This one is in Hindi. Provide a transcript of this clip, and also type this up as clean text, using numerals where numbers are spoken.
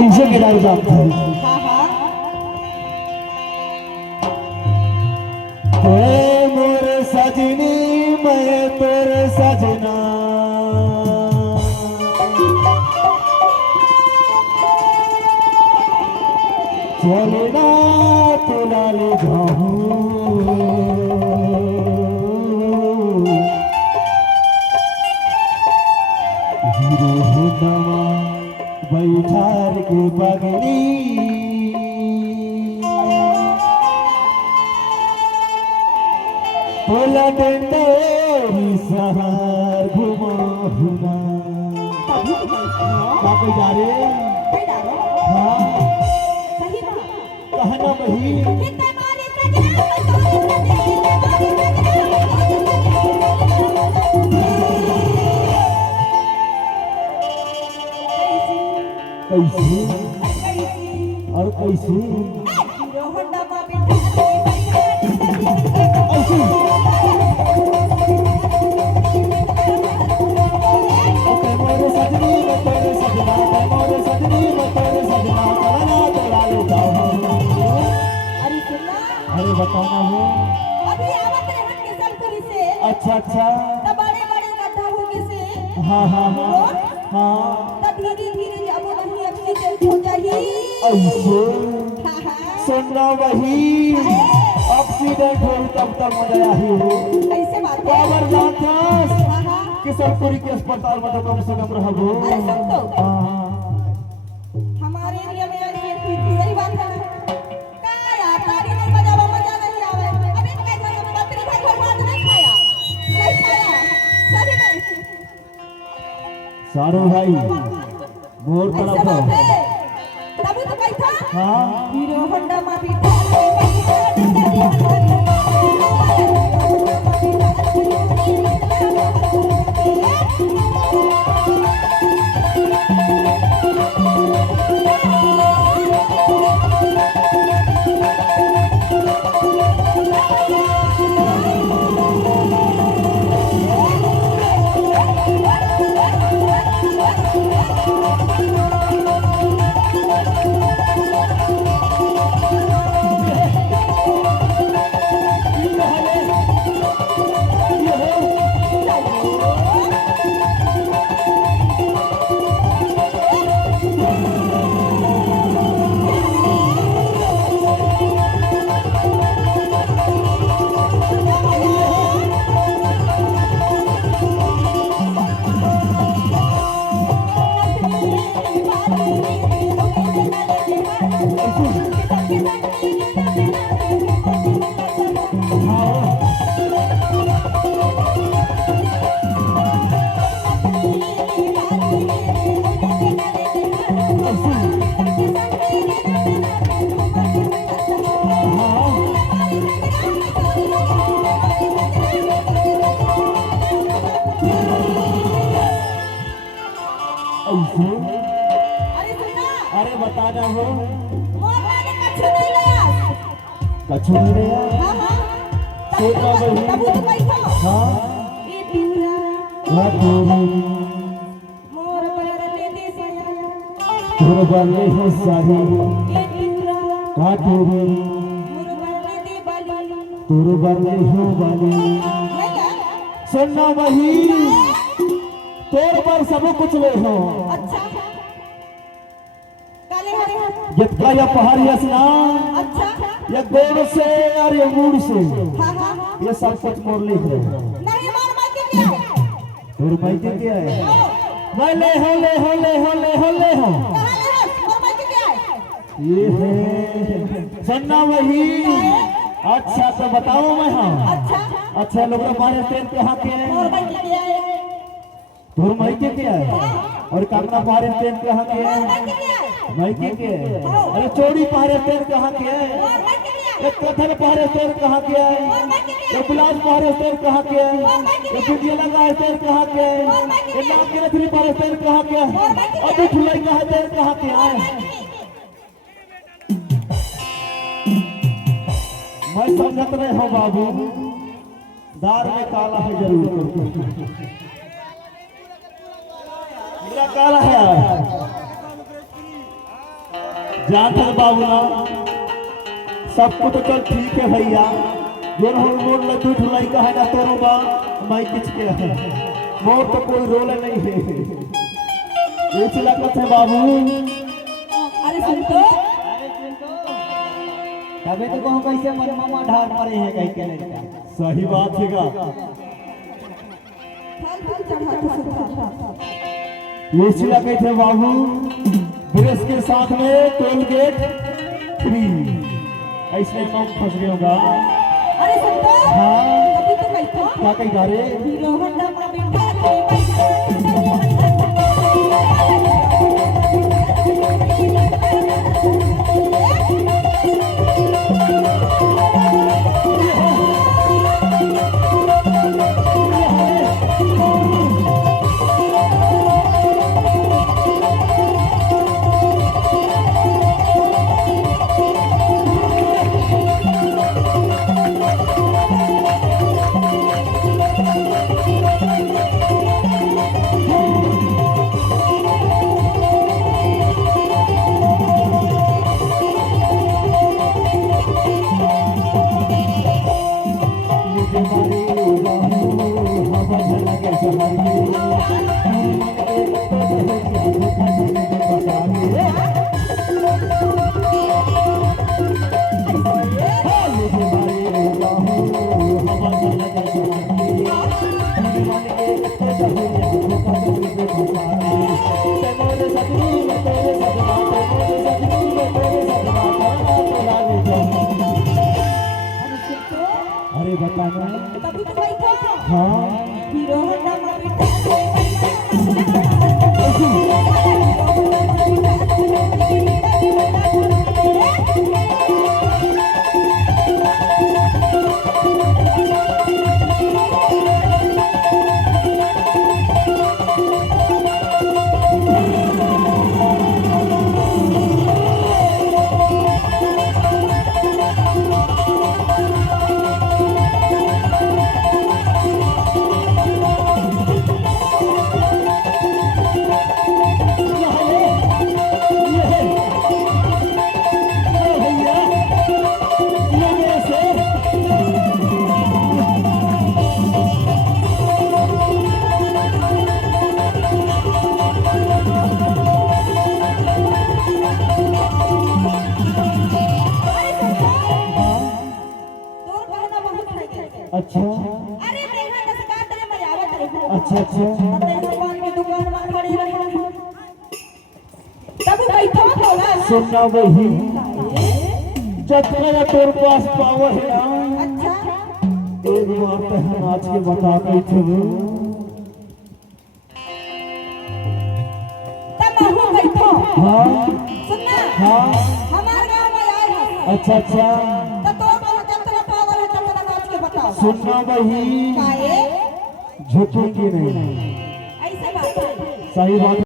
ऐसे के डाल जाता है। हाँ हाँ ओए मोर सजनी मैं तेरे सजना चलना तुला ले जाऊं हीरो होटवा बैठार के पगड़ी बोला डेंडोरी सहार घुमा घुमा तभी तो कहती हूँ काको जा रे कहीं डालो हाँ सही बात कहना वही कितने मारे सजना बसोरे सजनी कैसे और कैसे हीरो होंडा में बिठा ऐसे मोरे सजनी मैं तेरे सजना मोरे सजनी मैं तेरे सजना चलना तोरा ले जाऊं अरे सुनना अरे बताना हो अभी आवत रहे हम किशनपुरी से अच्छा अच्छा तब बड़े बड़े गड्ढा हो गए से हाँ हाँ हाँ हाँ तब धीरे धीरे जाबो नहीं एक्सीडेंट हो जाही ऐसे हाँ हाँ सुनना वही एक्सीडेंट हो तब तक मजा आई हो कैसे बात है पावर जानथास हाँ हाँ किशनपुरी के अस्पताल में तो कम से कम रहबो अरे सुन तो हाँ हमारे एरिया में ये सही बात है का यार ताली नहीं बजावा मजा नहीं आवे अबे कैसा बकरी भाई भगवान नहीं खाया सही नहीं सारो भाई मोर ऐसे तरफ बात हो है तब तो कैसा हाँ हीरो होंडा में बिठा ऐसे अरे सुनना अरे बताना हो मोर वाले कछु नहीं लिया कछु नहीं रे हाँ हाँ सोचा वही तब तो कैसा हाँ ये पिंजरा हाँ तोरी मोर पर दे सया तोर बल्ले हो सारी ये पिंजरा का तोरी मोर पर दे बाली तोर बल्ले हो वाली नहीं क्या सुनना वही तोर पर सब कुछ ले हो अच्छा काले हरे जितना या पहाड़ी स्नान अच्छा या गोड़ से और ये मूड से हाँ हाँ ये सब कुछ मोर लिख रहे हो नहीं मार मार के क्या तोर भाई के क्या है मैं ले हो ले हो ले हो ले हो ले हो कहाँ ले हो मार मार के क्या है ये है सुनना वही अच्छा तो बताओ मैं हाँ अच्छा अच्छा लोग हमारे ट्रेन कहाँ के मोर हैं भाई के क्या है तोर माई के क्या है और काकना पहाड़े ट्रेन कहाँ के मोर है भाई के क्या है माई के है अरे चोरी पहाड़े ट्रेन कहाँ के है मोर भाई के क्या है एक कथन पहाड़े ट्रेन कहाँ के है मोर भाई के क्या ये बिलास पहाड़े ट्रेन कहाँ के है ये बिजली लगा ट्रेन कहाँ के है ये नाम के नथरी पहाड़े ट्रेन कहाँ के है और ठुलाई का ट्रेन कहाँ के है मैं समझत रहे हो बाबू दार में काला है जरूर मेरा काला है जान तर बाबू ना सबको तो चल ठीक है भैया जोन हम मोर लड्डू ढुलाई का है ना तोरो बा मैं किच के है मोर तो कोई रोल नहीं है ये चला कथे बाबू अरे सुन तो तबे तो कहूं कैसे मन मामा ढार पड़े हैं कहीं के लड़का सही बात हैगा फल फल चढ़ा तो सुखा ये चला कथे बाबू ब्रश के साथ में टोल गेट फ्री ऐसे अमाउंट फंस गए होगा अरे सुन तो हाँ कभी तो बैठो क्या कही जा रे हीरो होंडा में बिठा के अरे बताना कभी तो बैठो हाँ हीरो होंडा में बिठा अच्छा अरे देखा कैसे काट रहे मजा आवत रहे अच्छा अच्छा तते भगवान की दुकान में खड़ी रहे तब बैठो थोड़ा सुनना वही जतना तोर पास पावर है ना अच्छा एक बात तो हम आज के बता गए थे तब महू बैठो हाँ सुनना हाँ हमारे गांव में आए हैं अच्छा अच्छा तो तोर को जतना पावर है जतना नाच के बताओ सुनना वही काहे झूठी की नहीं ऐसे बात है सही बात